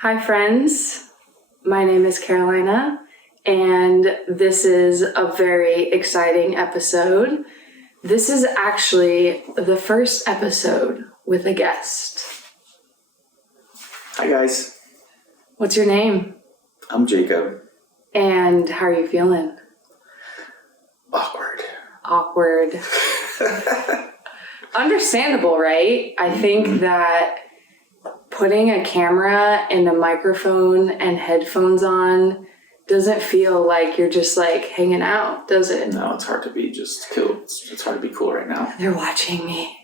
Hi, friends. My name is Carolina, and this is a very exciting episode. This is actually the first episode with a guest. Hi, guys. What's your name? I'm Jacob. And how are you feeling? Awkward. Understandable, right? I think that putting a camera and a microphone and headphones on doesn't feel like you're just like hanging out, does it? No, it's hard to be just cool. It's hard to be cool right now. They're watching me.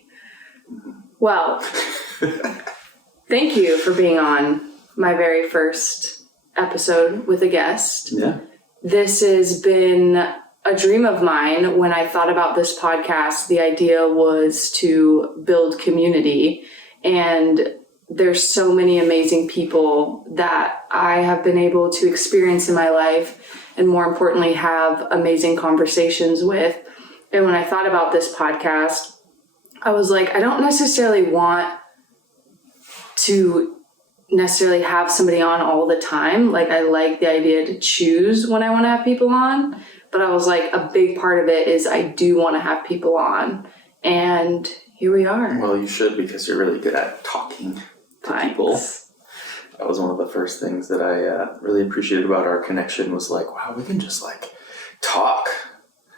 Well, thank you for being on my very first episode with a guest. Yeah. This has been a dream of mine. When I thought about this podcast, the idea was to build community, and there's so many amazing people that I have been able to experience in my life, and more importantly, have amazing conversations with. And when I thought about this podcast, I was like, I don't necessarily want to necessarily have somebody on all the time. Like, I like the idea to choose when I want to have people on, but I was like, a big part of it is I do want to have people on, and here we are. Well, you should, because you're really good at talking to people. That was one of the first things that I really appreciated about our connection, was like, wow, we can just like talk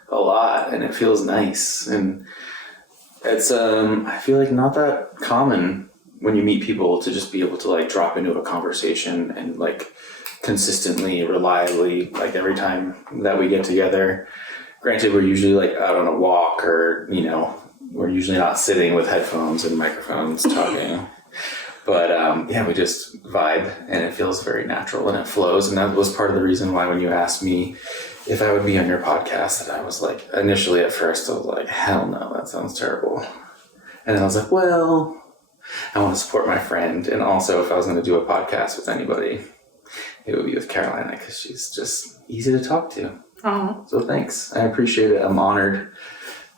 a lot and it feels nice. And it's I feel like not that common when you meet people to just be able to like drop into a conversation and like consistently, reliably, like every time that we get together. Granted, we're usually like out on a walk, or we're usually not sitting with headphones and microphones talking. But we just vibe, and it feels very natural and it flows. And that was part of the reason why when you asked me if I would be on your podcast, that I was like, initially at first I was like, hell no, that sounds terrible. And then I was like, well, I want to support my friend. And also, if I was going to do a podcast with anybody, it would be with Carolina, because she's just easy to talk to. Oh. So thanks. I appreciate it. I'm honored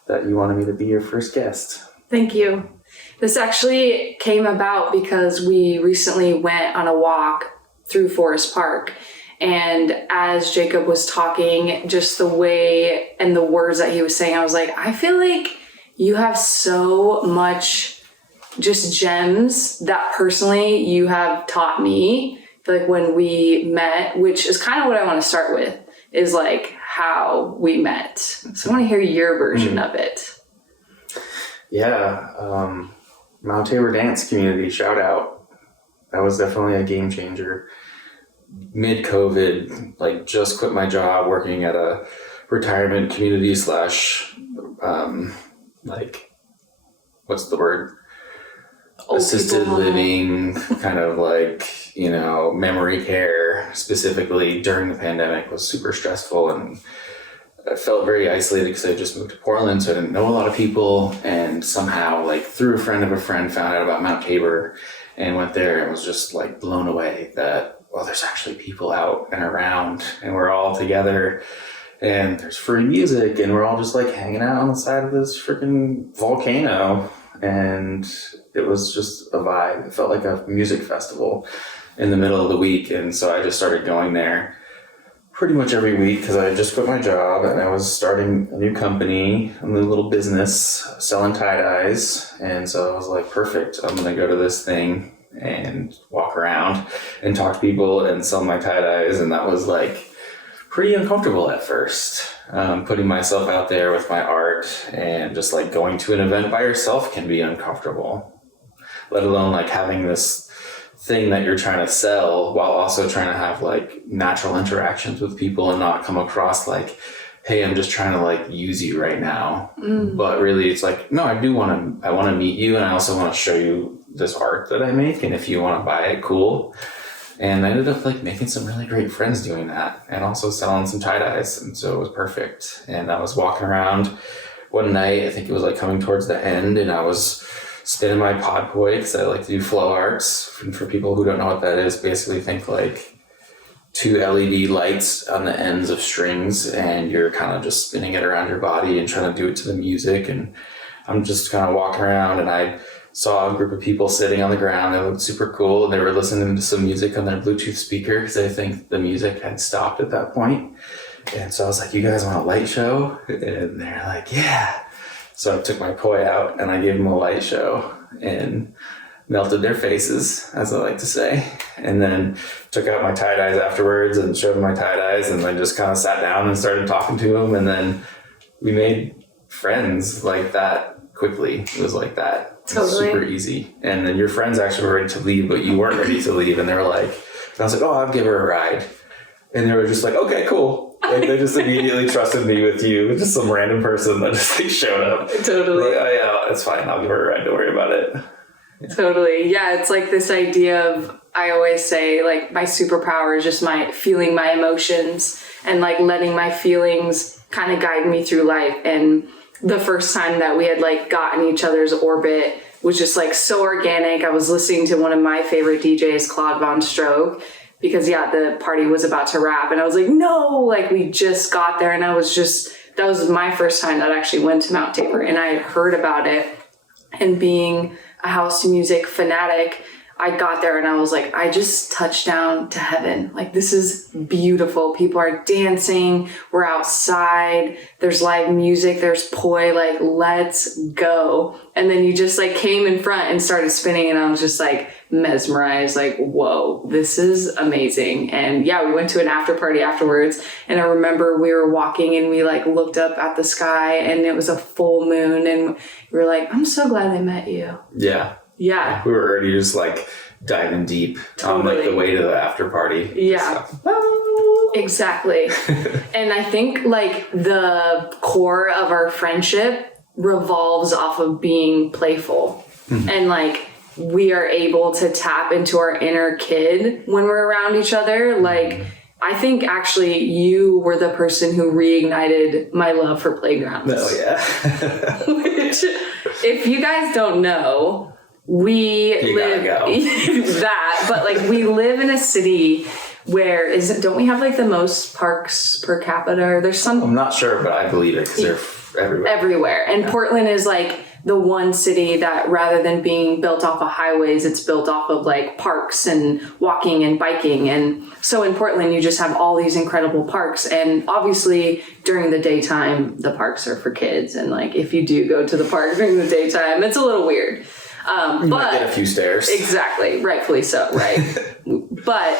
that you wanted me to be your first guest. Thank you. This actually came about because we recently went on a walk through Forest Park. And as Jacob was talking, just the way and the words that he was saying, I was like, I feel like you have so much just gems that personally you have taught me. I feel like when we met, which is kind of what I want to start with, is like how we met. So I want to hear your version of it. Yeah, Mount Tabor dance community, shout out. That was definitely a game changer. Mid-COVID, like just quit my job working at a retirement community / like, what's the word? Assisted living, kind of like, memory care, specifically during the pandemic, was super stressful, and I felt very isolated because I just moved to Portland, so I didn't know a lot of people, and somehow, like, through a friend of a friend, found out about Mount Tabor and went there and was just like blown away that, well, there's actually people out and around, and we're all together, and there's free music, and we're all just like hanging out on the side of this freaking volcano, and it was just a vibe. It felt like a music festival in the middle of the week, and so I just started going there pretty much every week, because I just quit my job and I was starting a new company, a new little business selling tie-dyes. And so I was like, perfect, I'm going to go to this thing and walk around and talk to people and sell my tie-dyes. And that was like pretty uncomfortable at first, putting myself out there with my art, and just like going to an event by yourself can be uncomfortable, let alone like having this thing that you're trying to sell while also trying to have like natural interactions with people and not come across like, hey, I'm just trying to like use you right now. But really it's like, no, I want to meet you, and I also want to show you this art that I make, and if you want to buy it, cool. And I ended up like making some really great friends doing that, and also selling some tie-dyes, and so it was perfect. And I was walking around one night, I think it was like coming towards the end, and I was spinning my pod poi, because I like to do flow arts. And for people who don't know what that is, basically think like 2 LED lights on the ends of strings, and you're kind of just spinning it around your body and trying to do it to the music. And I'm just kind of walking around, and I saw a group of people sitting on the ground. It looked super cool, and they were listening to some music on their Bluetooth speaker because I think the music had stopped at that point. And so I was like, you guys want a light show? And they're like, yeah. So I took my poi out and I gave them a light show and melted their faces, as I like to say. And then took out my tie-dyes afterwards and showed them my tie-dyes, and then just kind of sat down and started talking to them. And then we made friends like that quickly. It was like that. Totally. It was super easy. And then your friends actually were ready to leave, but you weren't ready to leave. And they were like, and I was like, oh, I'll give her a ride. And they were just like, okay, cool. Like, they just immediately trusted me with you, just some random person that just like showed up. Totally. Like, oh yeah, that's fine. I'll give her a ride. Don't worry about it. Yeah. Totally. Yeah, it's like this idea of, I always say, like, my superpower is just my feeling my emotions and like letting my feelings kind of guide me through life. And the first time that we had like gotten each other's orbit was just like so organic. I was listening to one of my favorite DJs, Claude Von Stroke, because the party was about to wrap, and I was like, no, like we just got there. And that was my first time that I actually went to Mount Tabor, and I had heard about it. And being a house music fanatic, I got there and I was like, I just touched down to heaven. Like, this is beautiful. People are dancing. We're outside. There's live music. There's poi. Like, let's go. And then you just like came in front and started spinning, and I was just like mesmerized. Like, whoa, this is amazing. And we went to an after party afterwards. And I remember we were walking and we like looked up at the sky and it was a full moon, and we were like, I'm so glad I met you. Yeah. Yeah. We were already just like diving deep on like the way to the after party. Yeah. Exactly. And I think like the core of our friendship revolves off of being playful. Mm-hmm. And like we are able to tap into our inner kid when we're around each other. Like, I think actually you were the person who reignited my love for playgrounds. Oh yeah. Which, if you guys don't know, we live that, but like we live in a city where don't we have like the most parks per capita? There's some. I'm not sure, but I believe it because they're everywhere. Everywhere, and Portland is like the one city that, rather than being built off of highways, it's built off of like parks and walking and biking. And so in Portland, you just have all these incredible parks. And obviously during the daytime, the parks are for kids. And like if you do go to the park during the daytime, it's a little weird. You might get a few stares. Exactly. Rightfully so. Right. But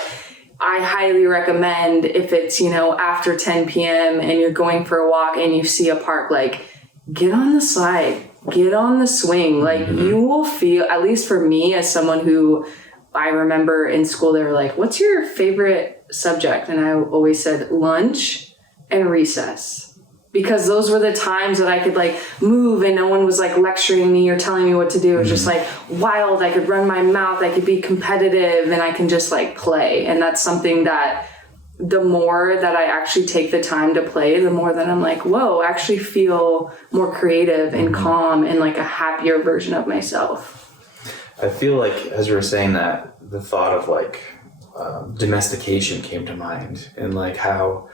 I highly recommend, if it's, after 10 p.m. and you're going for a walk and you see a park, like get on the slide, get on the swing. Like you will feel, at least for me as someone who, I remember in school, they were like, what's your favorite subject? And I always said lunch and recess. Because those were the times that I could like move and no one was like lecturing me or telling me what to do. It was just like wild. I could run my mouth. I could be competitive, and I can just like play. And that's something that the more that I actually take the time to play, the more that I'm like, whoa, I actually feel more creative and calm and like a happier version of myself. I feel like as you were saying that, the thought of like domestication came to mind, and like how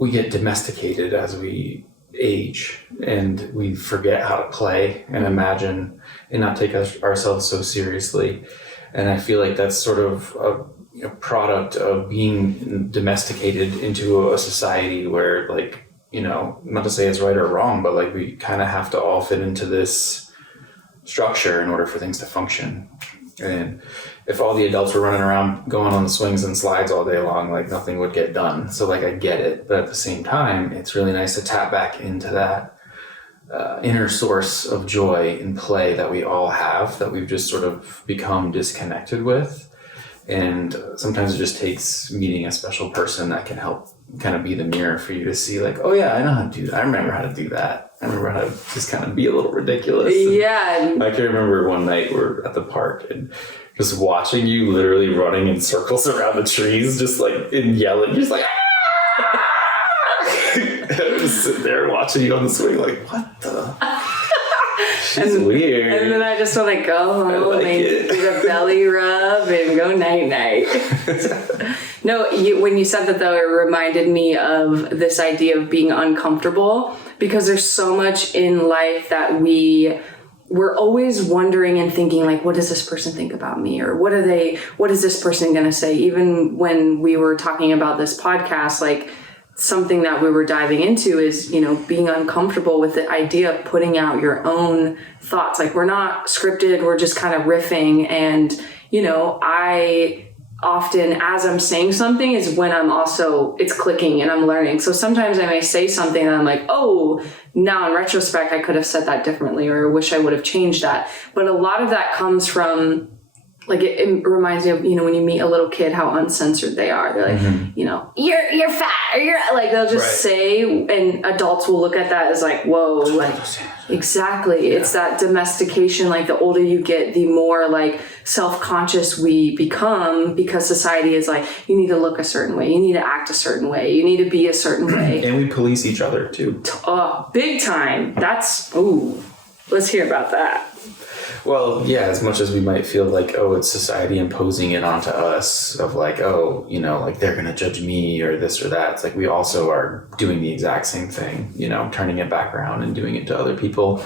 we get domesticated as we age, and we forget how to play and imagine and not take ourselves so seriously. And I feel like that's sort of a product of being domesticated into a society where, like, not to say it's right or wrong, but like we kind of have to all fit into this structure in order for things to function. And if all the adults were running around going on the swings and slides all day long, like nothing would get done. So like I get it, but at the same time, it's really nice to tap back into that inner source of joy and play that we all have, that we've just sort of become disconnected with. And sometimes it just takes meeting a special person that can help kind of be the mirror for you to see, like, oh yeah, I know how to do that. I remember how to do that. I remember how to just kind of be a little ridiculous. Yeah. I can remember one night we're at the park and just watching you literally running in circles around the trees, just like, and yelling, just like, ah! I was sitting there watching you on the swing, like, what the? She's weird. And then I just want to go home and do a belly rub and go night-night. No, when you said that, though, it reminded me of this idea of being uncomfortable, because there's so much in life that we we're always wondering and thinking like, what does this person think about me? Or what is this person going to say? Even when we were talking about this podcast, like something that we were diving into is, being uncomfortable with the idea of putting out your own thoughts. Like we're not scripted. We're just kind of riffing. And, I often, as I'm saying something, is when it's clicking and I'm learning. So sometimes I may say something and I'm like, oh, now in retrospect, I could have said that differently, or I wish I would have changed that. But a lot of that comes from, like, it reminds me of, when you meet a little kid, how uncensored they are. They're like, you're fat, or you're like, they'll just say, and adults will look at that as like, whoa, like, exactly. Yeah. It's that domestication. Like the older you get, the more like self-conscious we become, because society is like, you need to look a certain way. You need to act a certain way. You need to be a certain way. And we police each other too. Big time. Let's hear about that. Well, yeah, as much as we might feel like, it's society imposing it onto us of like, like they're going to judge me or this or that. It's like we also are doing the exact same thing, turning it back around and doing it to other people,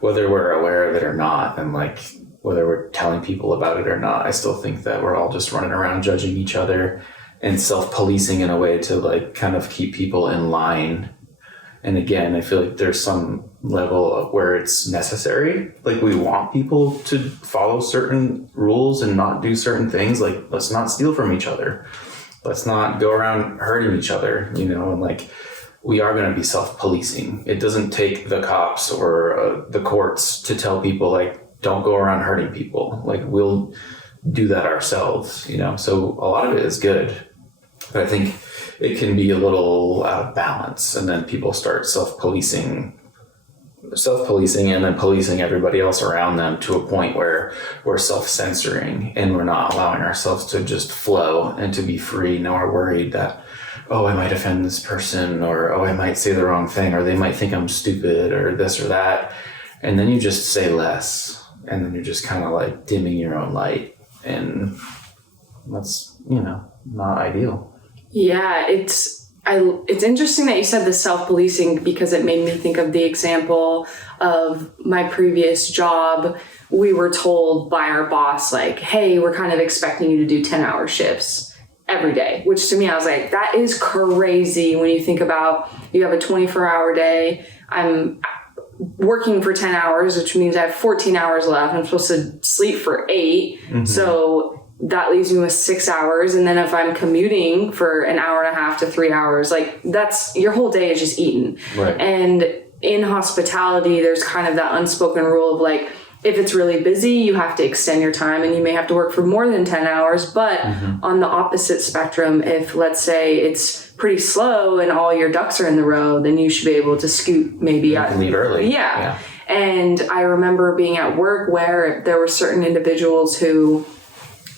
whether we're aware of it or not. And like, whether we're telling people about it or not, I still think that we're all just running around judging each other and self-policing in a way to like kind of keep people in line. And again, I feel like there's some level of where it's necessary. Like we want people to follow certain rules and not do certain things. Like let's not steal from each other. Let's not go around hurting each other, and like we are going to be self-policing. It doesn't take the cops or the courts to tell people like, don't go around hurting people. Like we'll do that ourselves, So a lot of it is good. But I think it can be a little out of balance, and then people start self-policing and then policing everybody else around them to a point where we're self-censoring and we're not allowing ourselves to just flow and to be free. Now we're worried that, I might offend this person, or, I might say the wrong thing, or they might think I'm stupid or this or that. And then you just say less, and then you're just kind of like dimming your own light, and that's, not ideal. Yeah, it's interesting that you said the self-policing, because it made me think of the example of my previous job. We were told by our boss, like, hey, we're kind of expecting you to do 10-hour shifts every day, which to me, I was like, that is crazy when you think about you have a 24-hour day. I'm working for 10 hours, which means I have 14 hours left. I'm supposed to sleep for 8. Mm-hmm. So that leaves me with 6 hours. And then if I'm commuting for an hour and a half to 3 hours, like that's your whole day is just eaten. Right. And in hospitality, there's kind of that unspoken rule of like, if it's really busy, you have to extend your time and you may have to work for more than 10 hours. But on the opposite spectrum, if let's say it's pretty slow and all your ducks are in the row, then you should be able to scoot maybe out. Leave early. Yeah. And I remember being at work where there were certain individuals who,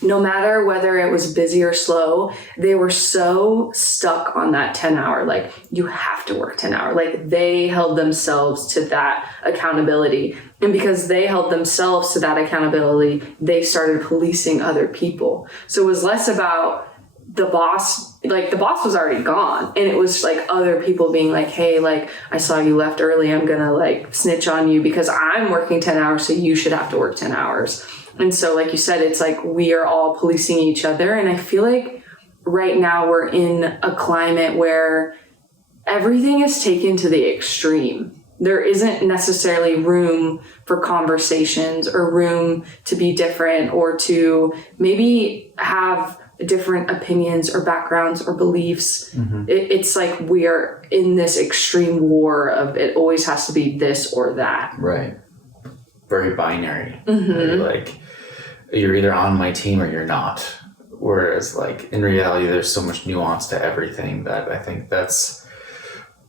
no matter whether it was busy or slow, they were so stuck on that 10-hour, like you have to work 10 hours. Like they held themselves to that accountability. And because they held themselves to that accountability, they started policing other people. So it was less about the boss, like the boss was already gone. And it was like other people being like, hey, like I saw you left early. I'm going to like snitch on you because I'm working 10 hours. So you should have to work 10 hours. And so, like you said, it's like we are all policing each other. And I feel like right now we're in a climate where everything is taken to the extreme. There isn't necessarily room for conversations or room to be different or to maybe have different opinions or backgrounds or beliefs. Mm-hmm. It's like we are in this extreme war of it always has to be this or that. Right. Very binary. Mm-hmm. Like you're either on my team or you're not. Whereas like in reality, there's so much nuance to everything that I think that's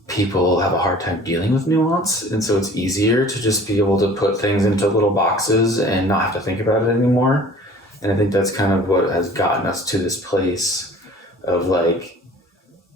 people have a hard time dealing with nuance. And so it's easier to just be able to put things into little boxes and not have to think about it anymore. And I think that's kind of what has gotten us to this place of like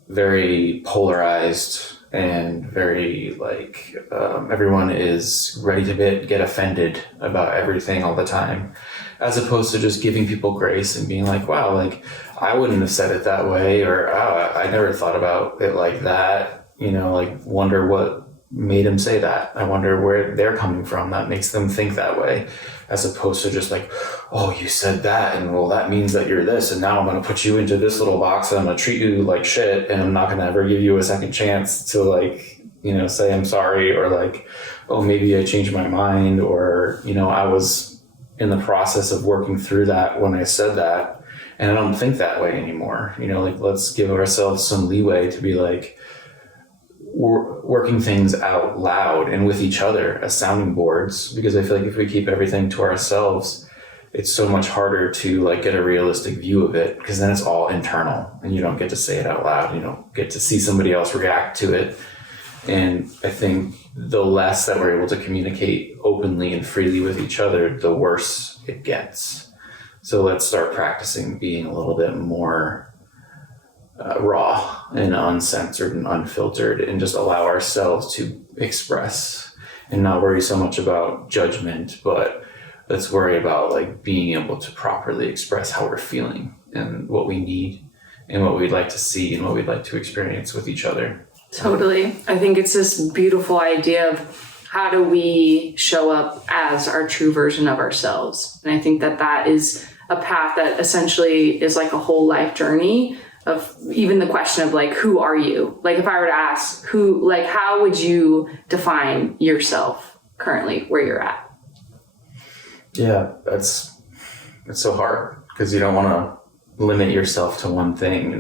very polarized and very like everyone is ready to get offended about everything all the time, as opposed to just giving people grace and being like, wow, like I wouldn't have said it that way, or I never thought about it like that, like wonder what made them say that? I wonder where they're coming from that makes them think that way, as opposed to just like, oh, you said that, and well, that means that you're this, and now I'm going to put you into this little box, and I'm going to treat you like shit, and I'm not going to ever give you a second chance to like, you know, say I'm sorry, or like, oh, maybe I changed my mind, or, you know, I was in the process of working through that when I said that, and I don't think that way anymore. You know, like, let's give ourselves some leeway to be like, working things out loud and with each other as sounding boards, because I feel like if we keep everything to ourselves, it's so much harder to like get a realistic view of it, because then it's all internal and you don't get to say it out loud. You don't get to see somebody else react to it. And I think the less that we're able to communicate openly and freely with each other, the worse it gets. So let's start practicing being a little bit more raw and uncensored and unfiltered, and just allow ourselves to express and not worry so much about judgment, but let's worry about like being able to properly express how we're feeling and what we need and what we'd like to see and what we'd like to experience with each other. Totally. I think it's this beautiful idea of how do we show up as our true version of ourselves. And I think that that is a path that essentially is like a whole life journey of even the question of like, who are you? Like if I were to ask who, like, how would you define yourself currently where you're at? Yeah, it's so hard because you don't want to limit yourself to one thing,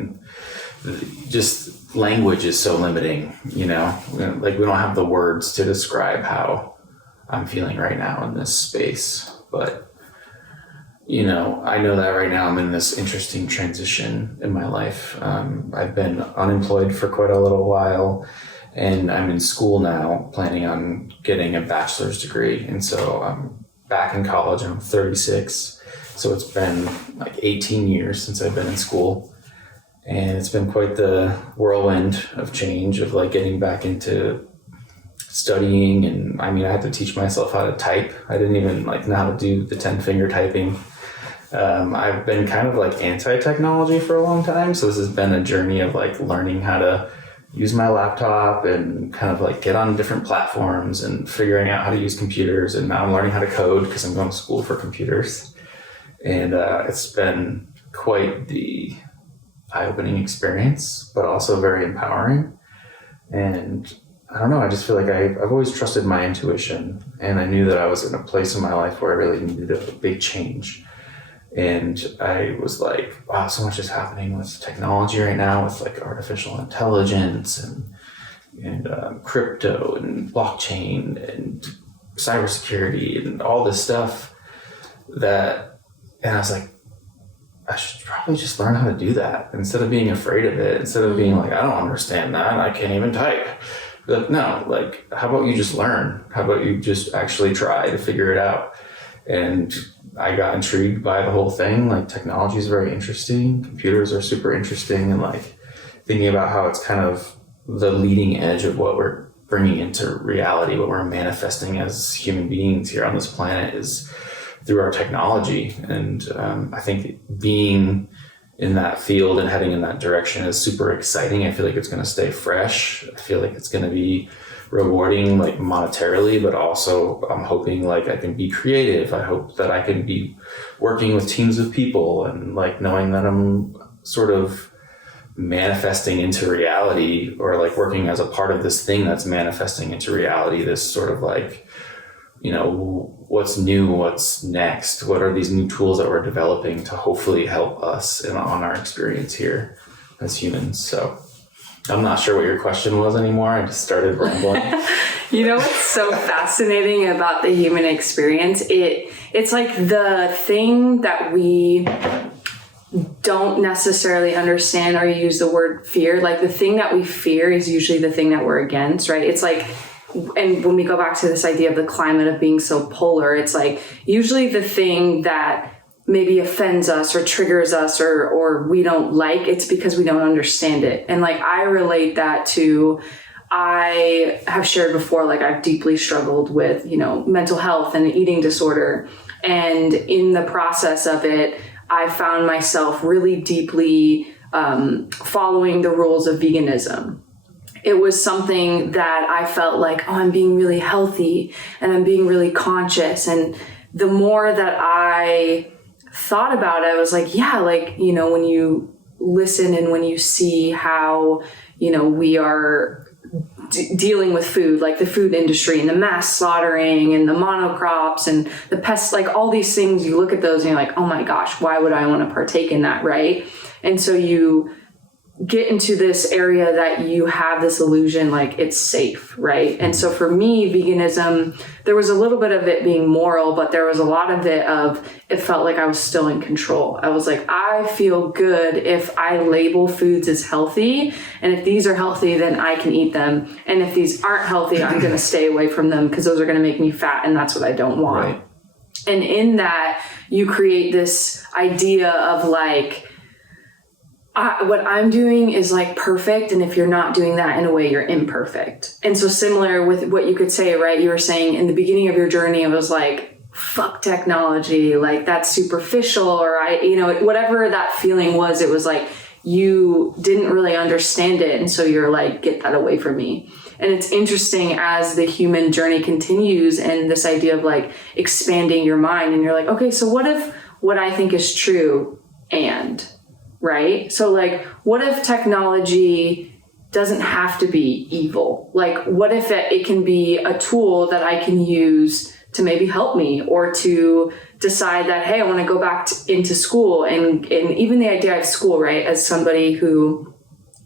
and just language is so limiting, you know, like we don't have the words to describe how I'm feeling right now in this space. But you know, I know that right now I'm in this interesting transition in my life. I've been unemployed for quite a little while, and I'm in school now, planning on getting a bachelor's degree. And so I'm back in college. I'm 36. So it's been like 18 years since I've been in school. And it's been quite the whirlwind of change, of like getting back into studying. And I mean, I had to teach myself how to type. I didn't even like know how to do the 10-finger typing. I've been kind of like anti-technology for a long time. So this has been a journey of like learning how to use my laptop and kind of like get on different platforms and figuring out how to use computers. And now I'm learning how to code because I'm going to school for computers. And it's been quite the eye-opening experience, but also very empowering. And I don't know, I just feel like I've always trusted my intuition, and I knew that I was in a place in my life where I really needed a big change. And I was like, wow, so much is happening with technology right now, with like artificial intelligence and crypto and blockchain and cybersecurity and all this stuff and I was like, I should probably just learn how to do that instead of being afraid of it, instead of being like, I don't understand that, I can't even type. Like, no, like, how about you just learn? How about you just actually try to figure it out? And I got intrigued by the whole thing. Like, technology is very interesting. Computers are super interesting. And like thinking about how it's kind of the leading edge of what we're bringing into reality, what we're manifesting as human beings here on this planet is through our technology. And I think being in that field and heading in that direction is super exciting. I feel like it's going to stay fresh. I feel like it's going to be rewarding, like monetarily, but also I'm hoping like I can be creative. I hope that I can be working with teams of people and like knowing that I'm sort of manifesting into reality, or like working as a part of this thing that's manifesting into reality, this sort of like, you know, what's new, what's next, what are these new tools that we're developing to hopefully help us on our experience here as humans. So I'm not sure what your question was anymore. I just started rambling. You know what's so fascinating about the human experience? It's like the thing that we don't necessarily understand or use the word fear. Like the thing that we fear is usually the thing that we're against, right? It's like, and when we go back to this idea of the climate of being so polar, it's like usually the thing that maybe offends us or triggers us or we don't like, it's because we don't understand it. And like I relate that to, I have shared before, like I've deeply struggled with, you know, mental health and eating disorder. And in the process of it, I found myself really deeply following the rules of veganism. it was something that I felt like, oh, I'm being really healthy and I'm being really conscious. And the more that I thought about it, I was like, yeah, like, you know, when you listen and when you see how, you know, we are dealing with food, like the food industry and the mass slaughtering and the monocrops and the pests, like all these things, you look at those and you're like, oh my gosh, why would I want to partake in that, right? And so you get into this area that you have this illusion like it's safe, right? And so for me, veganism, there was a little bit of it being moral, but there was a lot of it felt like I was still in control. I was like, I feel good if I label foods as healthy, and if these are healthy, then I can eat them. And if these aren't healthy, I'm going to stay away from them because those are going to make me fat, and that's what I don't want. Right. And in that, you create this idea of like, what I'm doing is like perfect, and if you're not doing that in a way, you're imperfect. And so similar with what you could say, right? You were saying in the beginning of your journey, it was like, fuck technology, like that's superficial, or whatever that feeling was, it was like you didn't really understand it. And so you're like, get that away from me. And it's interesting as the human journey continues and this idea of like expanding your mind, and you're like, okay, so what if what I think is true right? So like, what if technology doesn't have to be evil? Like, what if it can be a tool that I can use to maybe help me, or to decide that, hey, I want to go back into school. And even the idea of school, right? As somebody who,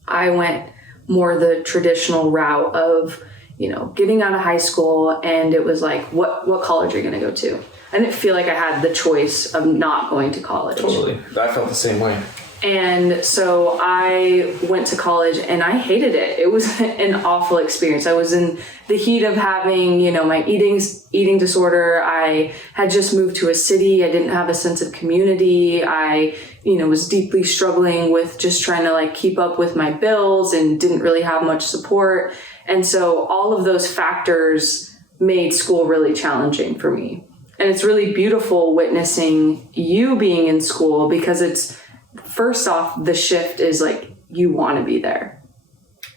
I went more the traditional route of, you know, getting out of high school, and it was like, what college are you going to go to? I didn't feel like I had the choice of not going to college. Totally. I felt the same way. And so I went to college and I hated it. It was an awful experience. I was in the heat of having, you know, my eating disorder. I had just moved to a city. I didn't have a sense of community. I, you know, was deeply struggling with just trying to like keep up with my bills and didn't really have much support. And so all of those factors made school really challenging for me. And it's really beautiful witnessing you being in school, because it's, first off, the shift is like, you want to be there.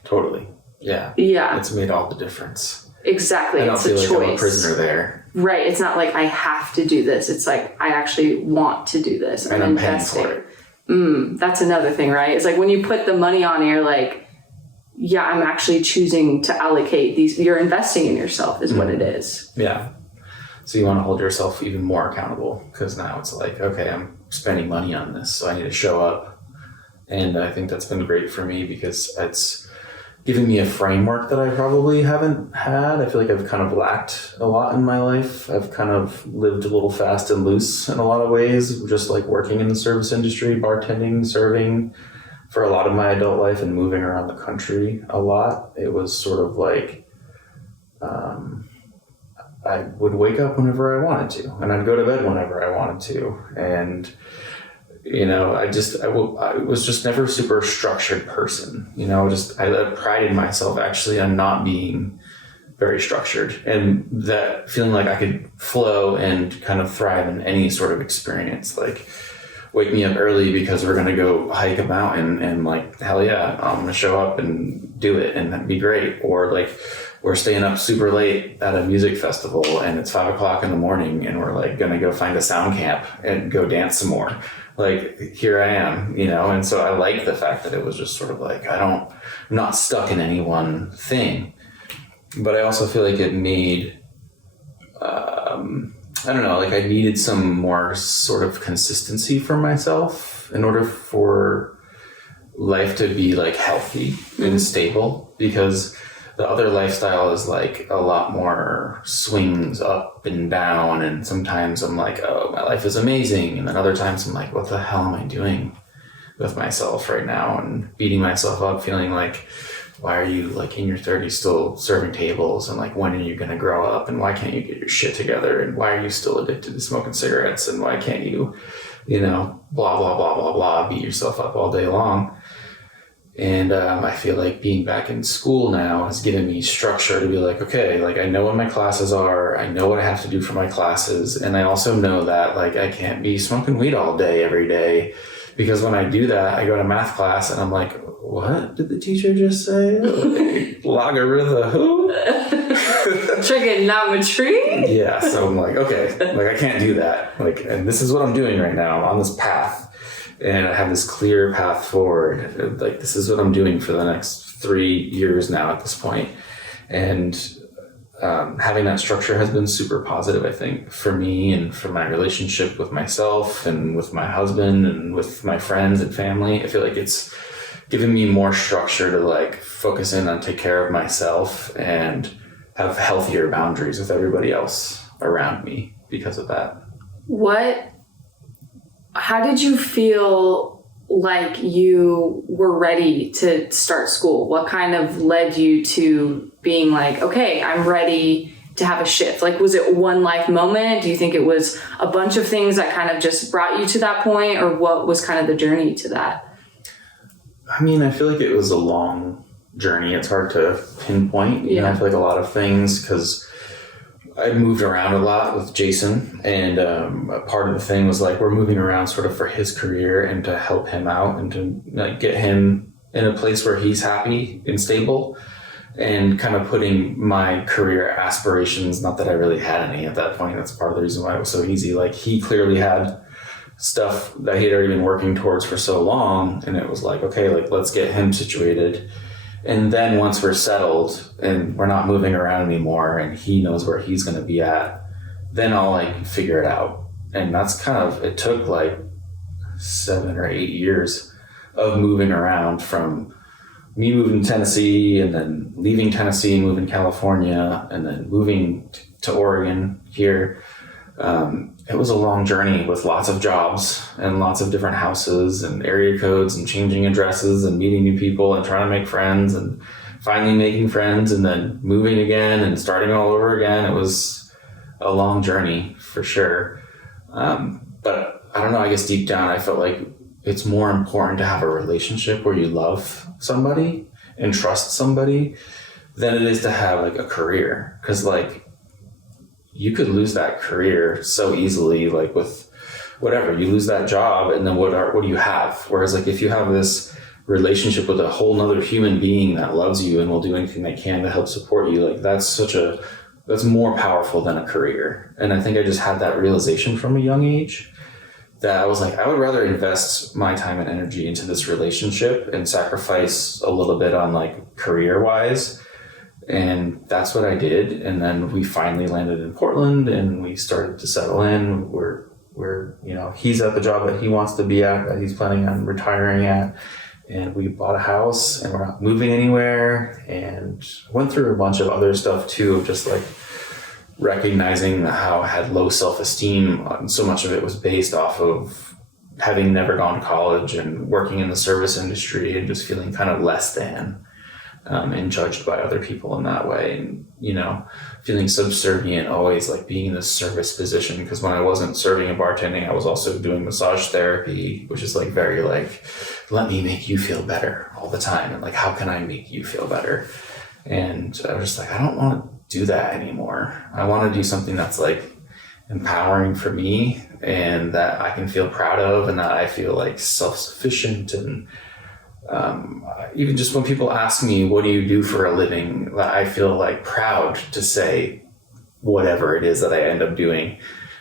Totally. Yeah. Yeah. It's made all the difference. Exactly. I don't it's feel a like choice. I'm a prisoner there. Right. It's not like I have to do this. It's like, I actually want to do this. And I'm paying for it. That's another thing, right? It's like when you put the money on it, you're like, yeah, I'm actually choosing to allocate these. You're investing in yourself is what it is. Yeah. So you want to hold yourself even more accountable, because now it's like, okay, I'm spending money on this, so I need to show up. And I think that's been great for me, because it's given me a framework that I probably haven't had. I feel like I've kind of lacked a lot in my life. I've kind of lived a little fast and loose in a lot of ways, just like working in the service industry, bartending, serving for a lot of my adult life, and moving around the country a lot. It was sort of like, I would wake up whenever I wanted to, and I'd go to bed whenever I wanted to. And, you know, I was just never a super structured person. You know, I prided myself actually on not being very structured, and that feeling like I could flow and kind of thrive in any sort of experience. Like, wake me up early because we're going to go hike a mountain, and like, hell yeah, I'm going to show up and do it, and that'd be great. Or like, we're staying up super late at a music festival and it's 5:00 in the morning, and we're like going to go find a sound camp and go dance some more. Like, here I am, you know? And so I like the fact that it was just sort of like, I'm not stuck in any one thing. But I also feel like it made, I don't know, like I needed some more sort of consistency for myself in order for life to be like healthy and stable, because the other lifestyle is like a lot more swings up and down. And sometimes I'm like, oh, my life is amazing. And then other times I'm like, what the hell am I doing with myself right now? And beating myself up, feeling like, why are you like in your 30s still serving tables? And like, when are you going to grow up? And why can't you get your shit together? And why are you still addicted to smoking cigarettes? And why can't you, you know, blah, blah, blah, blah, blah, beat yourself up all day long? And I feel like being back in school now has given me structure to be like, okay, like I know what my classes are. I know what I have to do for my classes. And I also know that like I can't be smoking weed all day, every day, Because when I do that, I go to math class and I'm like, what did the teacher just say? Like, logarithm who? Trigonometry? Yeah, so I'm like, okay, like I can't do that. Like, and this is what I'm doing right now. I'm on this path and I have this clear path forward. Like, this is what I'm doing for the next 3 years now at this point. And having that structure has been super positive, I think, for me and for my relationship with myself and with my husband and with my friends and family. I feel like it's given me more structure to like focus in on take care of myself and have healthier boundaries with everybody else around me because of that. How did you feel like you were ready to start school? What kind of led you to being like, okay, I'm ready to have a shift? Like, was it one life moment? Do you think it was a bunch of things that kind of just brought you to that point? Or what was kind of the journey to that? I mean, I feel like it was a long journey. It's hard to pinpoint. You know, I feel like a lot of things because I moved around a lot with Jason, and a part of the thing was like we're moving around sort of for his career and to help him out and to like get him in a place where he's happy and stable, and kind of putting my career aspirations, not that I really had any at that point, that's part of the reason why it was so easy. Like he clearly had stuff that he had already been working towards for so long, and it was like, okay, like let's get him situated. And then once we're settled and we're not moving around anymore and he knows where he's going to be at, then I'll like figure it out. And that's kind of, it took like 7 or 8 years of moving around, from me moving to Tennessee and then leaving Tennessee, moving to California, and then moving to Oregon here. It was a long journey with lots of jobs and lots of different houses and area codes and changing addresses and meeting new people and trying to make friends and finally making friends and then moving again and starting all over again. It was a long journey for sure. But I don't know, I guess deep down I felt like it's more important to have a relationship where you love somebody and trust somebody than it is to have like a career. 'Cause like, you could lose that career so easily, like with whatever, you lose that job and then what do you have? Whereas like if you have this relationship with a whole nother human being that loves you and will do anything they can to help support you, like that's more powerful than a career. And I think I just had that realization from a young age that I was like, I would rather invest my time and energy into this relationship and sacrifice a little bit on like career wise. And that's what I did. And then we finally landed in Portland and we started to settle in. We're you know, he's at the job that he wants to be at, that he's planning on retiring at. And we bought a house and we're not moving anywhere, and went through a bunch of other stuff too, just like recognizing how I had low self-esteem. So much of it was based off of having never gone to college and working in the service industry and just feeling kind of less than. And judged by other people in that way, and you know, feeling subservient, always like being in this service position, because when I wasn't serving and bartending, I was also doing massage therapy, which is like very like, let me make you feel better all the time, and like, how can I make you feel better? And I was just like, I don't want to do that anymore. I want to do something that's like empowering for me and that I can feel proud of, and that I feel like self-sufficient. And even just when people ask me, what do you do for a living? I feel like proud to say whatever it is that I end up doing.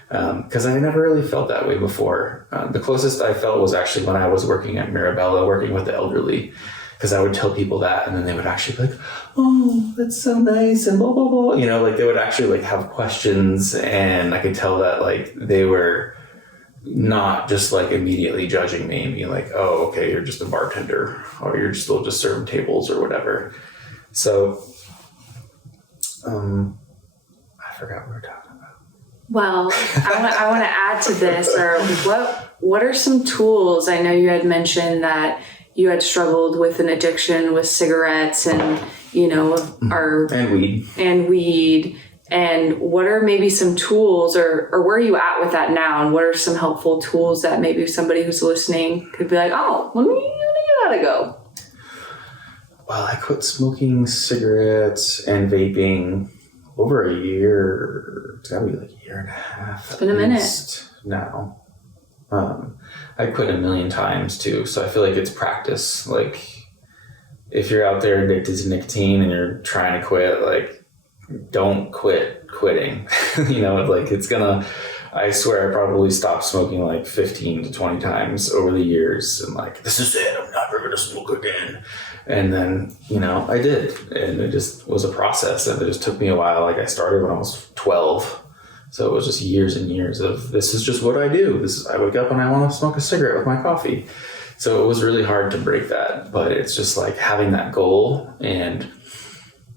Because I never really felt that way before. The closest I felt was actually when I was working at Mirabella, working with the elderly. Because I would tell people that, and then they would actually be like, oh, that's so nice, and blah, blah, blah. You know, like they would actually like have questions, and I could tell that like they were not just like immediately judging me and being like, oh, okay, you're just a bartender, or you're still just serving tables or whatever. So I forgot what we were talking about. Well, I want to add to this, or what are some tools? I know you had mentioned that you had struggled with an addiction with cigarettes and, you know, and weed. And what are maybe some tools, or where are you at with that now? And what are some helpful tools that maybe somebody who's listening could be like, oh, let me give that a go? Well, I quit smoking cigarettes and vaping over a year. It's gotta be like a year and a half. It's been a minute now. I quit a million times too. So I feel like it's practice. Like if you're out there addicted to nicotine and you're trying to quit, like don't quit quitting. You know, like I swear I probably stopped smoking like 15 to 20 times over the years and like, this is it, I'm never going to smoke again. And then, you know, I did. And it just was a process and it just took me a while. Like I started when I was 12. So it was just years and years of this is just what I do. I wake up and I want to smoke a cigarette with my coffee. So it was really hard to break that, but it's just like having that goal and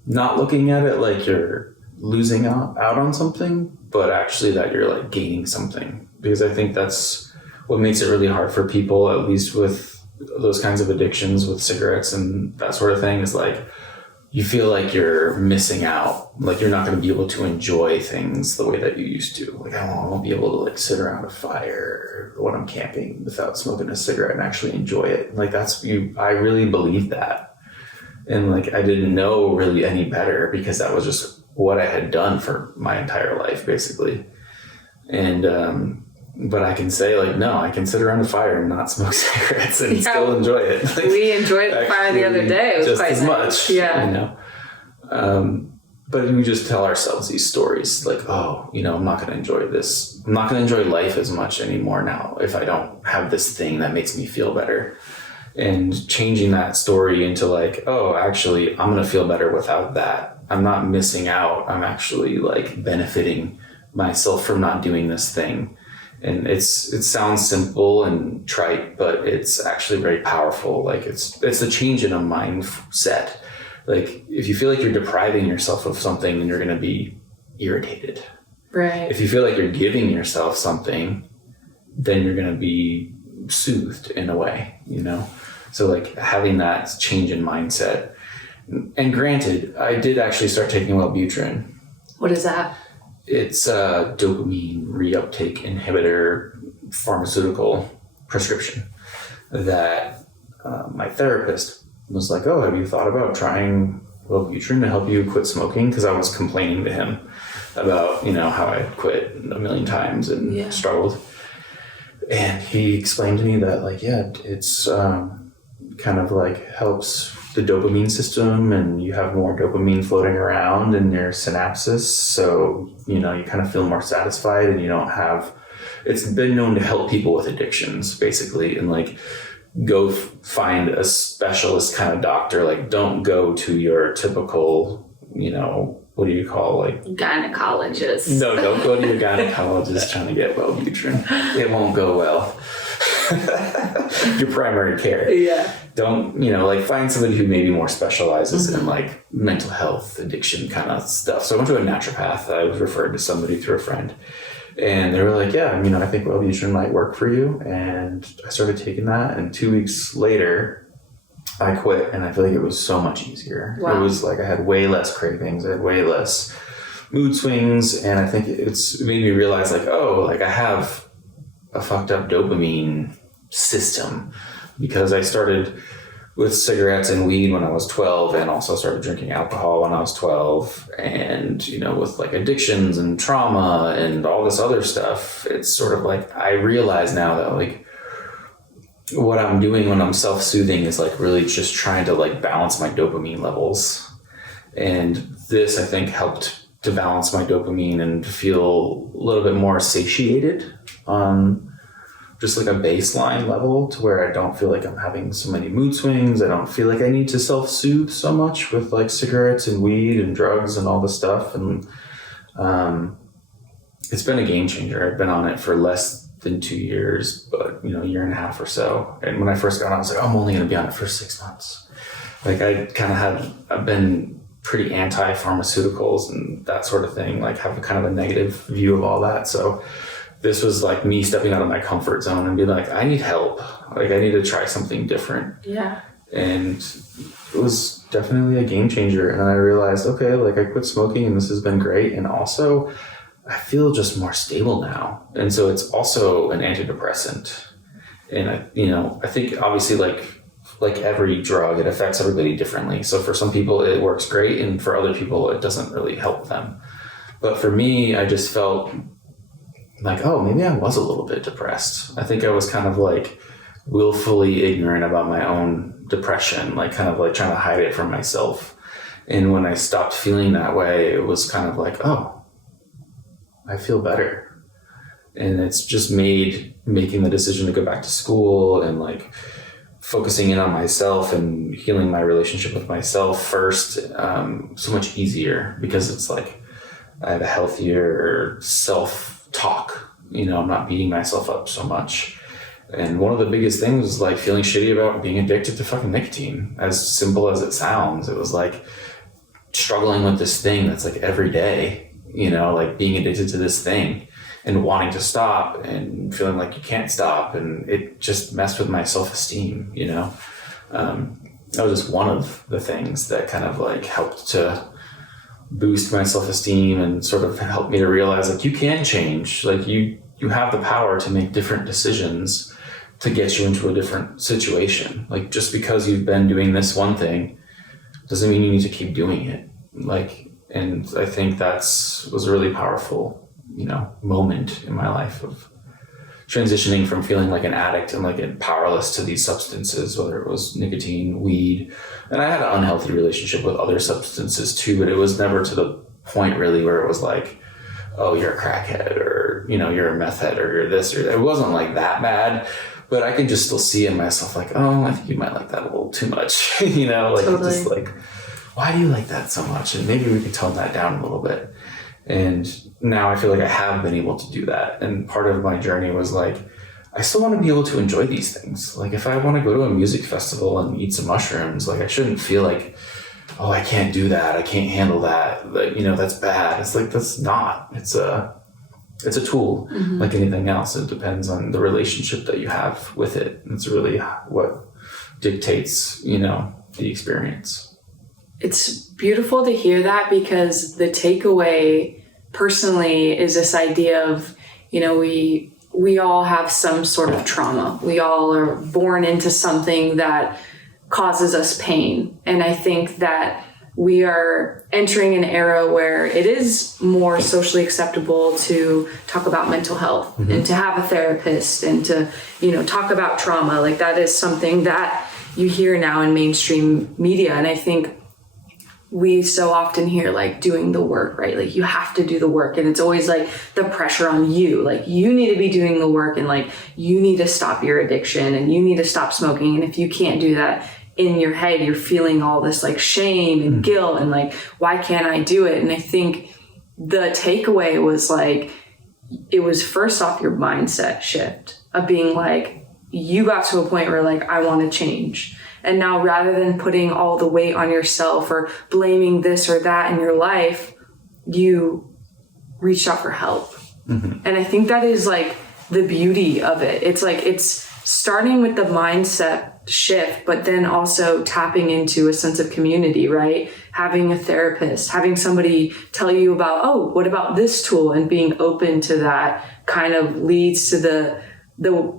not looking at it like you're losing out on something, but actually that you're like gaining something. Because I think that's what makes it really hard for people, at least with those kinds of addictions with cigarettes and that sort of thing, is like you feel like you're missing out. Like you're not going to be able to enjoy things the way that you used to. Like I won't be able to like sit around a fire when I'm camping without smoking a cigarette and actually enjoy it. Like I really believe that. And like I didn't know really any better because that was just what I had done for my entire life basically. And but I can say like, no, I can sit around a fire and not smoke cigarettes and still enjoy it. Like, we enjoyed the fire the other day. It was just quite as nice. much, yeah. You know. But we just tell ourselves these stories like, oh, you know, I'm not going to enjoy this. I'm not going to enjoy life as much anymore now if I don't have this thing that makes me feel better. And changing that story into like, oh, actually, I'm going to feel better without that. I'm not missing out. I'm actually like benefiting myself from not doing this thing. And it sounds simple and trite, but it's actually very powerful. Like it's a change in a mindset. Like if you feel like you're depriving yourself of something, then you're going to be irritated. Right. If you feel like you're giving yourself something, then you're going to be soothed in a way, you know? So like having that change in mindset. And granted, I did actually start taking Wellbutrin. What is that? It's a dopamine reuptake inhibitor pharmaceutical prescription that my therapist was like, oh, have you thought about trying Wellbutrin to help you quit smoking? Because I was complaining to him about, you know, how I quit a million times and struggled. And he explained to me that like, yeah, it's kind of like helps the dopamine system and you have more dopamine floating around in your synapses. So, you know, you kind of feel more satisfied and you don't have, it's been known to help people with addictions basically. And like, go find a specialist kind of doctor. Like don't go to your typical, you know, what do you call like gynecologist? No, don't go to your gynecologist trying to get Wellbutrin. It won't go well. Your primary care. Yeah. Don't, you know, like find somebody who maybe more specializes in like mental health, addiction kind of stuff. So I went to a naturopath. I was referred to somebody through a friend. And they were like, yeah, you know, I think Wellbutrin might work for you. And I started taking that. And 2 weeks later, I quit. And I feel like it was so much easier. Wow. It was like I had way less cravings. I had way less mood swings. And I think it made me realize like, oh, like I have a fucked up dopamine system because I started with cigarettes and weed when I was 12 and also started drinking alcohol when I was 12 and, you know, with like addictions and trauma and all this other stuff, it's sort of like I realize now that like what I'm doing when I'm self-soothing is like really just trying to like balance my dopamine levels. And this I think helped to balance my dopamine and feel a little bit more satiated on just like a baseline level to where I don't feel like I'm having so many mood swings. I don't feel like I need to self-soothe so much with like cigarettes and weed and drugs and all this stuff. And it's been a game changer. I've been on it for less than 2 years, but you know, a year and a half or so. And when I first got on, I was like, I'm only going to be on it for 6 months. Like I've been pretty anti-pharmaceuticals and that sort of thing, like have a kind of a negative view of all that. So this was like me stepping out of my comfort zone and being like, I need help. Like I need to try something different. Yeah. And it was definitely a game changer. And then I realized, okay, like I quit smoking and this has been great. And also I feel just more stable now. And so it's also an antidepressant. And I think obviously like every drug, it affects everybody differently. So for some people it works great. And for other people, it doesn't really help them. But for me, I just felt like, oh, maybe I was a little bit depressed. I think I was kind of like willfully ignorant about my own depression, like kind of like trying to hide it from myself. And when I stopped feeling that way, it was kind of like, oh, I feel better. And it's just making the decision to go back to school and like focusing in on myself and healing my relationship with myself first, so much easier, because it's like I have a healthier self-talk. You know, I'm not beating myself up so much. And one of the biggest things was like feeling shitty about being addicted to fucking nicotine. As simple as it sounds, it was like struggling with this thing that's like every day, you know, like being addicted to this thing and wanting to stop and feeling like you can't stop. And it just messed with my self-esteem, you know. That was just one of the things that kind of like helped to boost my self-esteem and sort of helped me to realize like you can change. Like you have the power to make different decisions to get you into a different situation. Like just because you've been doing this one thing doesn't mean you need to keep doing it. Like, and I think was a really powerful, you know, moment in my life of transitioning from feeling like an addict and like powerless to these substances, whether it was nicotine, weed. And I had an unhealthy relationship with other substances too, but it was never to the point really where it was like, oh, you're a crackhead, or, you know, you're a meth head, or you're this, or that. It wasn't like that bad, but I can just still see in myself like, oh, I think you might like that a little too much. You know, like totally. Just like, why do you like that so much? And maybe we can tone that down a little bit. And now I feel like I have been able to do that. And part of my journey was like, I still want to be able to enjoy these things. Like if I want to go to a music festival and eat some mushrooms, like I shouldn't feel like, oh, I can't do that. I can't handle that. Like, you know, that's bad. It's like, that's not. It's a tool like anything else. It depends on the relationship that you have with it. It's really what dictates, you know, the experience. It's beautiful to hear that, because the takeaway personally is this idea of, you know, we all have some sort of trauma. We all are born into something that causes us pain. And I think that we are entering an era where it is more socially acceptable to talk about mental health and to have a therapist and to, you know, talk about trauma. Like that is something that you hear now in mainstream media. And I think we so often hear like doing the work, right? Like you have to do the work, and it's always like the pressure on you. Like you need to be doing the work, and like you need to stop your addiction, and you need to stop smoking. And if you can't do that, in your head, you're feeling all this like shame and guilt and like, why can't I do it? And I think the takeaway was like, it was first off your mindset shift of being like, you got to a point where like, I want to change. And now rather than putting all the weight on yourself or blaming this or that in your life, you reached out for help. And I think that is like the beauty of it. It's like, it's starting with the mindset shift, but then also tapping into a sense of community, right? Having a therapist, having somebody tell you about, oh, what about this tool? And being open to that kind of leads to the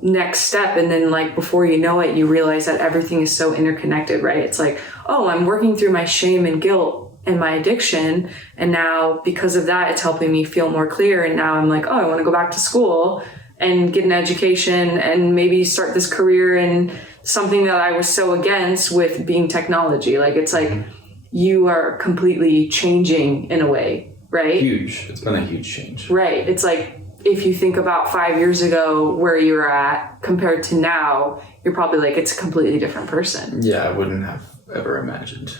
next step. And then like, before you know it, you realize that everything is so interconnected, right? It's like, oh, I'm working through my shame and guilt and my addiction. And now because of that, it's helping me feel more clear. And now I'm like, oh, I want to go back to school and get an education and maybe start this career in something that I was so against, with being technology. Like, it's like you are completely changing in a way, right? Huge. It's been a huge change. Right. It's like, if you think about 5 years ago where you were at compared to now, you're probably like, it's a completely different person. Yeah, I wouldn't have ever imagined.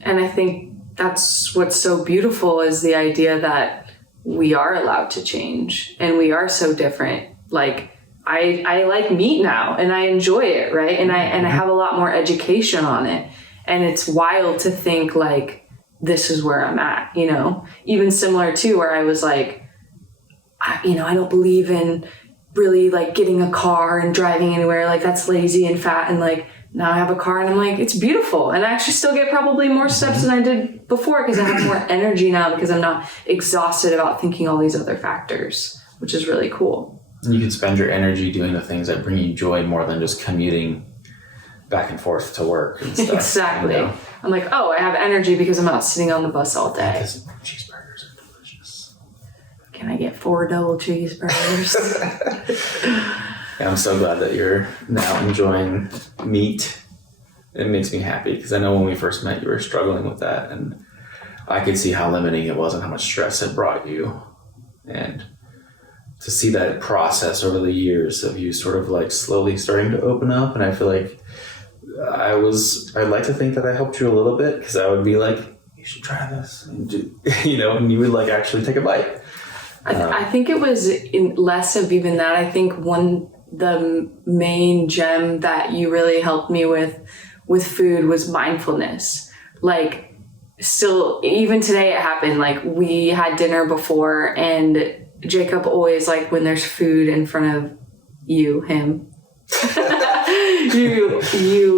And I think that's what's so beautiful, is the idea that we are allowed to change and we are so different. Like, I like meat now and I enjoy it, right? And I have a lot more education on it. And it's wild to think like, this is where I'm at, you know? Even similar to where I was like, I don't believe in really like getting a car and driving anywhere. Like, that's lazy and fat. And like, now I have a car and I'm like, it's beautiful. And I actually still get probably more steps than I did before, because I have more energy now, because I'm not exhausted about thinking all these other factors, which is really cool. You can spend your energy doing the things that bring you joy more than just commuting back and forth to work and stuff. Exactly. You know? I'm like, oh, I have energy because I'm not sitting on the bus all day. Because cheeseburgers are delicious. can I get 4 double cheeseburgers? Yeah, I'm so glad that you're now enjoying meat. It makes me happy because I know when we first met, you were struggling with that, and I could see how limiting it was and how much stress it brought you. And to see that process over the years of you sort of like slowly starting to open up, and I feel like I'd like to think that I helped you a little bit, because I would be like, you should try this, and and you would like actually take a bite. I think it was less of even that. I think the main gem that you really helped me with food was mindfulness. Like, still, even today it happened. Like, we had dinner before, and Jacob always, like, when there's food in front of him, you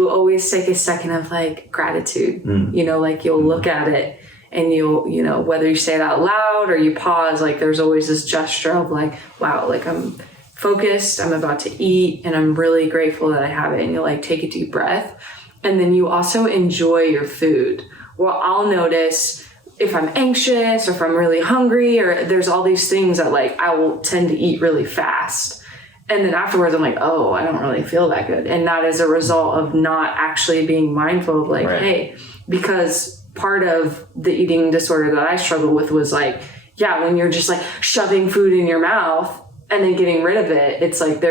always take a second of like gratitude. Like, you'll look at it and you'll, whether you say it out loud or you pause, like there's always this gesture of like, wow, like I'm focused, I'm about to eat, and I'm really grateful that I have it. And you like take a deep breath, and then you also enjoy your food. Well, I'll notice if I'm anxious or if I'm really hungry, or there's all these things that like I will tend to eat really fast. And then afterwards I'm like, oh, I don't really feel that good. And that is a result of not actually being mindful of like, hey, because part of the eating disorder that I struggled with was like, yeah, when you're just like shoving food in your mouth and then getting rid of it, it's like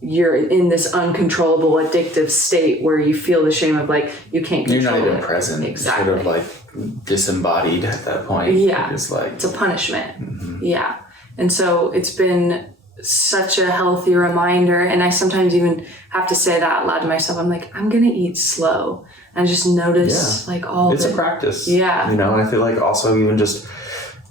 you're in this uncontrollable addictive state where you feel the shame of like, you can't control it. You're not even present. Exactly. You're sort of like disembodied at that point. Yeah. It's like, it's a punishment. Yeah. And so it's been such a healthy reminder, and I sometimes even have to say that out loud to myself. I'm like, I'm gonna eat slow, and just notice like all it's a practice. And I feel like also even just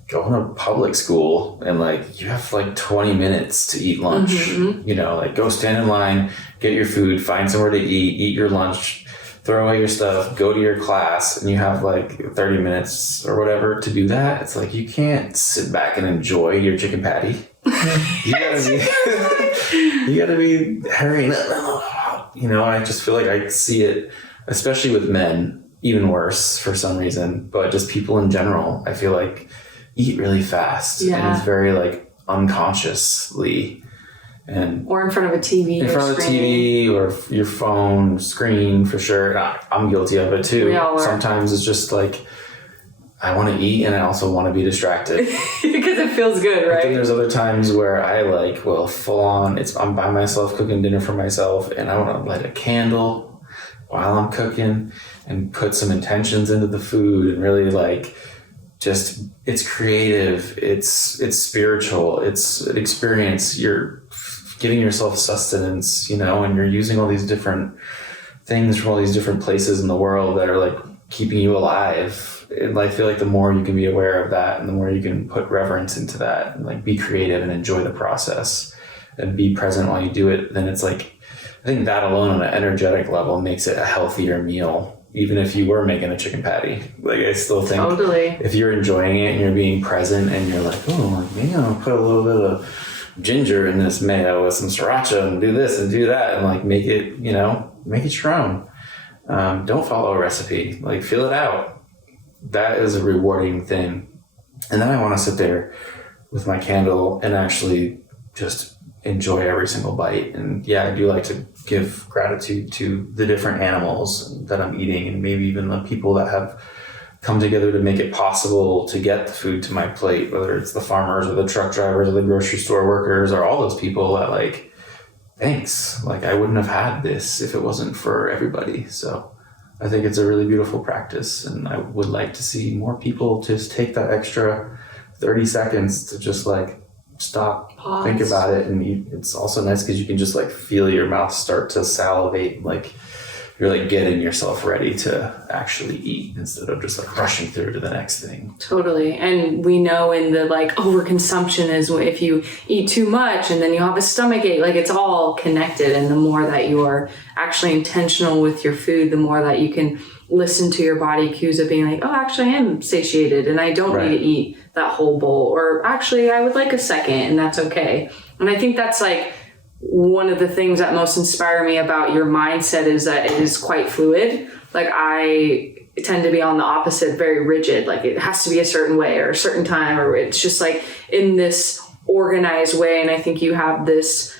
going to public school and like you have like 20 minutes to eat lunch. Like go stand in line, get your food, find somewhere to eat your lunch, throw away your stuff, go to your class, and you have like 30 minutes or whatever to do that. It's like you can't sit back and enjoy your chicken patty. You gotta be hurrying up. I just feel like I see it, especially with men, even worse for some reason, but just people in general, I feel like eat really fast. And it's very like unconsciously, or in front of a TV. In front of a TV or your phone screen, for sure. I'm guilty of it too. We all are. Sometimes it's just like, I want to eat and I also want to be distracted. Because it feels good, right? But then there's other times where I full on, I'm by myself cooking dinner for myself, and I want to light a candle while I'm cooking and put some intentions into the food, and really like just, it's creative, it's spiritual, it's an experience. You're giving yourself sustenance, and you're using all these different things from all these different places in the world that are like keeping you alive. And I feel like the more you can be aware of that, and the more you can put reverence into that, and like be creative and enjoy the process and be present while you do it, then it's like, I think that alone on an energetic level makes it a healthier meal, even if you were making a chicken patty. Like, I still think if you're enjoying it and you're being present and you're like, oh, like, maybe I'll put a little bit of ginger in this mayo with some sriracha and do this and do that, and like make it your own. Don't follow a recipe, like feel it out. That is a rewarding thing. And then I want to sit there with my candle and actually just enjoy every single bite. And I do like to give gratitude to the different animals that I'm eating, and maybe even the people that have come together to make it possible to get the food to my plate, whether it's the farmers or the truck drivers or the grocery store workers or all those people that like, thanks. Like, I wouldn't have had this if it wasn't for everybody. So I think it's a really beautiful practice, and I would like to see more people just take that extra 30 seconds to just like stop, pause, think about it, and eat. It's also nice because you can just like feel your mouth start to salivate, like you're like getting yourself ready to actually eat instead of just like rushing through to the next thing. Totally. And we know in the like overconsumption is if you eat too much and then you have a stomach ache, like it's all connected. And the more that you are actually intentional with your food, the more that you can listen to your body cues of being like, oh, actually I am satiated and I don't need to eat that whole bowl, or actually I would like a second, and that's okay. And I think that's like one of the things that most inspire me about your mindset is that it is quite fluid. Like I tend to be on the opposite, very rigid. Like it has to be a certain way or a certain time, or it's just like in this organized way. And I think you have this,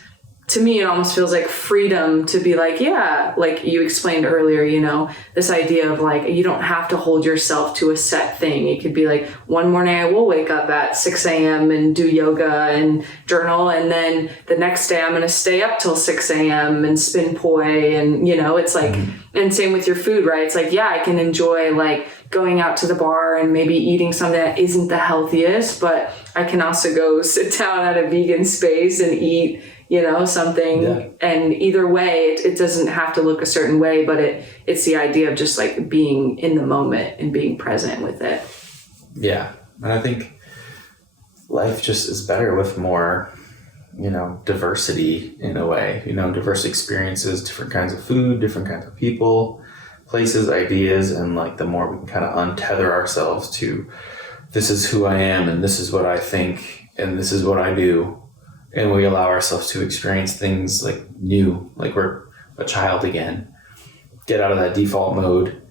to me, it almost feels like freedom to be like, yeah, like you explained earlier, you know, this idea of like, you don't have to hold yourself to a set thing. It could be like, one morning I will wake up at 6 a.m. and do yoga and journal. And then the next day I'm going to stay up till 6 a.m. and spin poi. And, you know, it's like, and same with your food, right? It's like, yeah, I can enjoy like going out to the bar and maybe eating something that isn't the healthiest, but I can also go sit down at a vegan space and eat, you know, something. Yeah. And either way, it doesn't have to look a certain way, but it's the idea of just like being in the moment and being present with it. Yeah. And I think life just is better with more, you know, diversity in a way, you know, diverse experiences, different kinds of food, different kinds of people, places, ideas. And like the more we can kind of untether ourselves to this is who I am and this is what I think and this is what I do. And we allow ourselves to experience things like new, like we're a child again, get out of that default mode,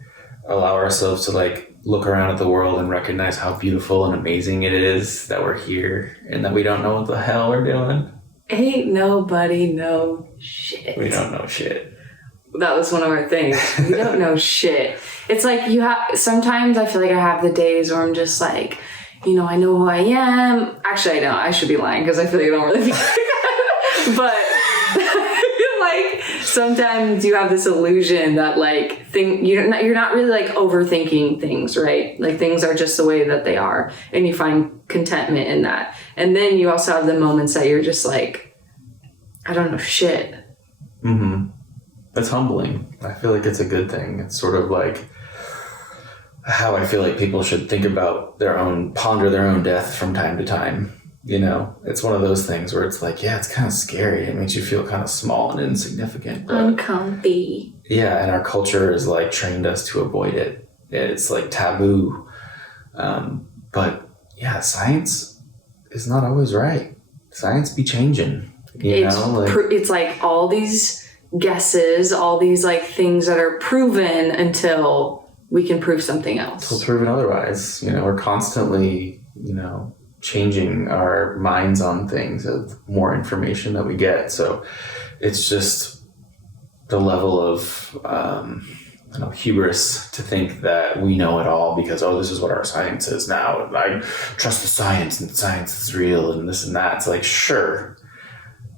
allow ourselves to like look around at the world and recognize how beautiful and amazing it is that we're here and that we don't know what the hell we're doing. Ain't nobody know shit. We don't know shit. That was one of our things. We don't know shit. It's like sometimes I feel like I have the days where I'm just like, you know, I know who I am. Actually, I don't. I should be lying because I feel like I don't really feel but like sometimes you have this illusion that like you're not really like overthinking things, right? Like things are just the way that they are and you find contentment in that. And then you also have the moments that you're just like, I don't know shit. Mm-hmm. It's humbling. I feel like it's a good thing. It's sort of like how I feel like people should think about ponder their own death from time to time. You know, it's one of those things where it's like, yeah, it's kind of scary. It makes you feel kind of small and insignificant. Uncomfy. Yeah, and our culture is like trained us to avoid it. It's like taboo. But yeah, science is not always right. Science be changing. It's like all these guesses, all these like things that are proven until we can prove something else. Until proven otherwise. You know, we're constantly, you know, changing our minds on things of more information that we get. So it's just the level of hubris to think that we know it all because, this is what our science is now. And I trust the science and science is real and this and that. It's like, sure,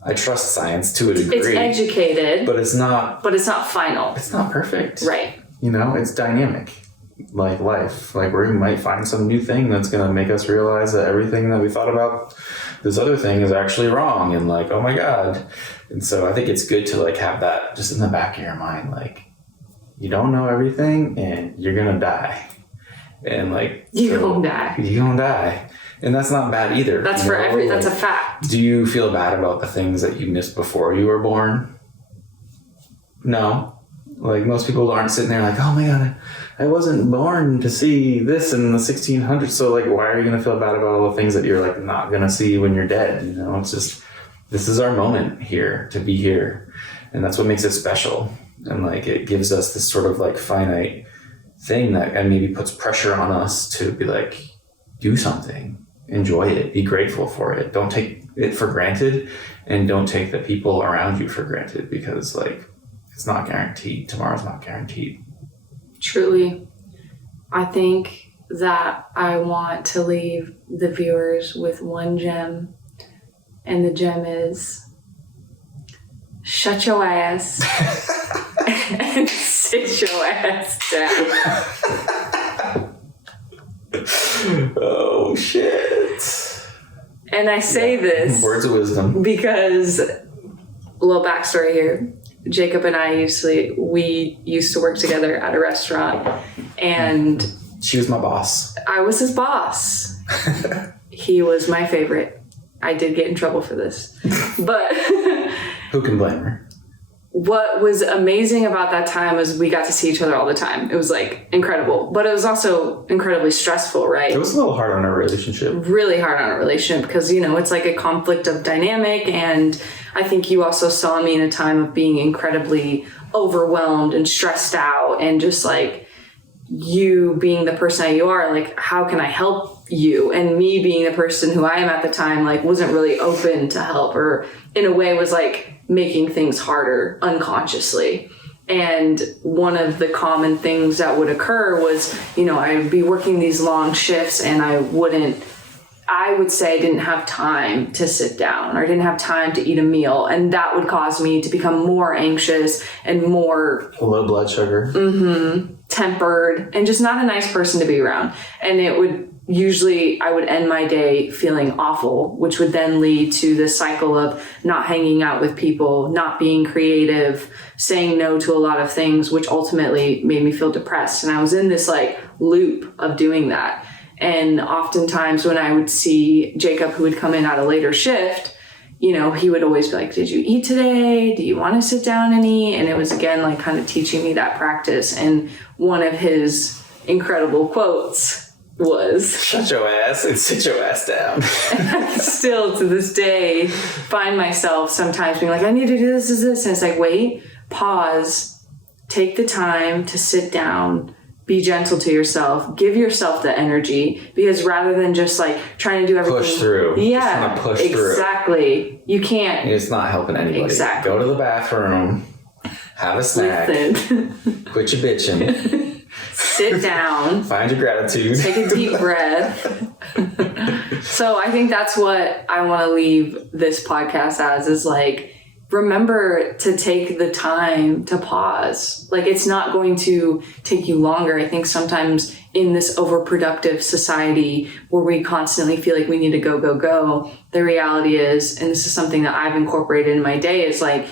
I trust science to a degree. It's educated. But it's not final. It's not perfect. Right. You know, it's dynamic. Like life. Like we might find some new thing that's going to make us realize that everything that we thought about this other thing is actually wrong and like, oh my God. And so I think it's good to like have that just in the back of your mind. Like you don't know everything and you're going to die. And like, you're going to die. You're going to die. And that's not bad either. That's that's a fact. Do you feel bad about the things that you missed before you were born? No. Like most people aren't sitting there like, oh my God, I wasn't born to see this in the 1600s. So like, why are you going to feel bad about all the things that you're like not going to see when you're dead? You know, it's just, this is our moment here to be here. And that's what makes it special. And like, it gives us this sort of like finite thing that maybe puts pressure on us to be like, do something, enjoy it, be grateful for it. Don't take it for granted and don't take the people around you for granted because like, it's not guaranteed. Tomorrow's not guaranteed. Truly. I think that I want to leave the viewers with one gem. And the gem is shut your ass and sit your ass down. Oh, shit. And I say this. Words of wisdom. Because, a little backstory here. Jacob and I used to work together at a restaurant, and she was my boss. I was his boss. He was my favorite. I did get in trouble for this, but who can blame her? what was amazing about that time was we got to see each other all the time. It was like incredible, but it was also incredibly stressful, right? It was a little hard on our relationship. Really hard on a relationship because, you know, it's like a conflict of dynamic. And I think you also saw me in a time of being incredibly overwhelmed and stressed out, and just like you being the person that you are, like, how can I help you? And me being the person who I am at the time, like, wasn't really open to help, or in a way was like making things harder unconsciously. And one of the common things that would occur was, you know, I would be working these long shifts and I would say I didn't have time to sit down, or I didn't have time to eat a meal. And that would cause me to become more anxious and more low blood sugar, tempered, and just not a nice person to be around. And it would usually, I would end my day feeling awful, which would then lead to this cycle of not hanging out with people, not being creative, saying no to a lot of things, which ultimately made me feel depressed. And I was in this like loop of doing that. And oftentimes when I would see Jacob, who would come in at a later shift, you know, he would always be like, did you eat today? Do you want to sit down and eat? And it was, again, like kind of teaching me that practice. And one of his incredible quotes was, shut your ass and sit your ass down. And I still to this day find myself sometimes being like, I need to do this. And it's like, wait, pause, take the time to sit down, be gentle to yourself, give yourself the energy, because rather than just like trying to do everything. Push through. Yeah, just push through. Exactly. You can't. It's not helping anybody. Exactly. Go to the bathroom, have a snack, quit your bitching. Sit down. Find your gratitude. Take a deep breath. So I think that's what I want to leave this podcast as, is like, remember to take the time to pause. Like, it's not going to take you longer. I think sometimes in this overproductive society where we constantly feel like we need to go, go, go, the reality is, and this is something that I've incorporated in my day, is like,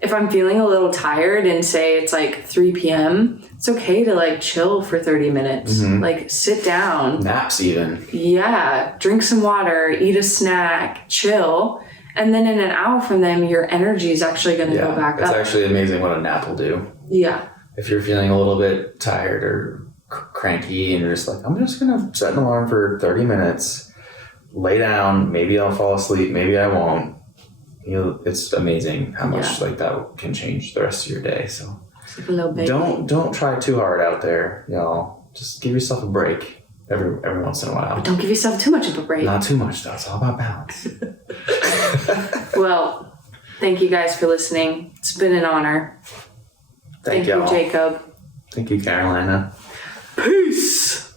if I'm feeling a little tired and say it's like 3 p.m., it's okay to like chill for 30 minutes. Like, sit down. Naps even. Yeah. Drink some water, eat a snack, chill. And then in an hour from then, your energy is actually going to go back up. It's actually amazing what a nap will do. Yeah. If you're feeling a little bit tired or cranky and you're just like, I'm just going to set an alarm for 30 minutes, lay down, maybe I'll fall asleep, maybe I won't. You know, it's amazing how much like that can change the rest of your day. So like a little baby. Don't try too hard out there, y'all. Just give yourself a break every once in a while. But don't give yourself too much of a break. Not too much, though. It's all about balance. Well, thank you guys for listening. It's been an honor. Thank you, Jacob. Thank you, Carolina. Peace.